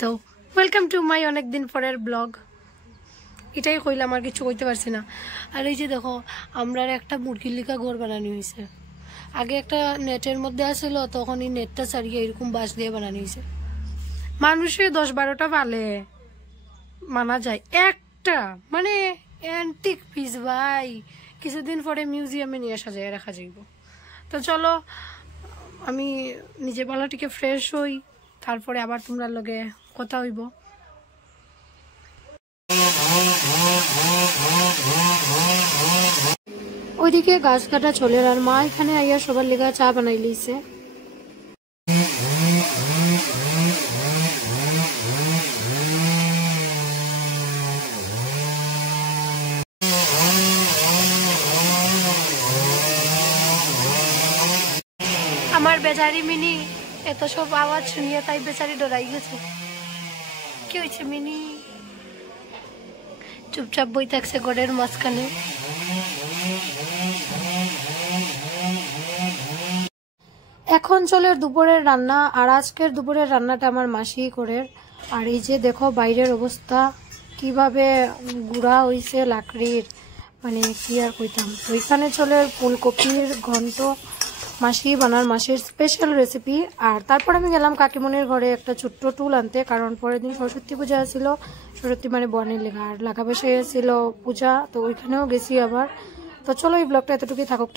তো welcome to my অনেক দিন পরের ব্লগ। এটাই কইলাম, আর কিছু কইতে পারছি না। আর এই যে দেখো, আমরা একটা মুরগির লিকা ঘর বানানো হয়েছে। আগে একটা নেটের মধ্যে আসছিল, তখন এই নেটটা ছাড়িয়ে এরকম বাঁশ দিয়ে বানানো হয়েছে। মানুষে 10-12টা পালে মানা যায়, একটা মানে অ্যান্টিক পিস ভাই, কিছুদিন পরে মিউজিয়ামে নিয়ে সাজায় রাখা যাইব। তো চলো আমি নিজে বেলাটিকে ফ্রেশ হই, তারপরে আবার তোমরা লগে কথা হইব। ওইদিকে গাছ কাটা চলে, আর মা এখানে আইয়া সবার লেগা চা বানাই লইছে। আমার বেচারি মিনি এত সব আওয়াজ শুনিয়ে তাই বেচারি ডরাই গেছে। কি হয়েছে মিনি? চুপচাপ বই থাকছে ঘরের মাঝখানে। এখন চলে দুপুরের রান্না, আর আজকের দুপুরের রান্নাটা আমার মাসি করে। আর এই যে দেখো বাইরের অবস্থা কিভাবে গুঁড়া হইছে লাকড়ির, মানে কি আর কইতাম। ওইখানে চলে ফুলকপির ঘন্ট, মাসি বানার মাসির স্পেশাল রেসিপি। আর তারপর আমি গেলাম কাকিমনির ঘরে একটা ছোট্ট টুল আনতে, কারণ পরের দিন সরস্বতী পূজা ছিল। সরস্বতী মানে বনের লেখা, আর লাগা বসে ছিল পূজা, তো ওইখানেও গেছি আবার। তো চলো এই ব্লগটা এতটুকুই থাকুক।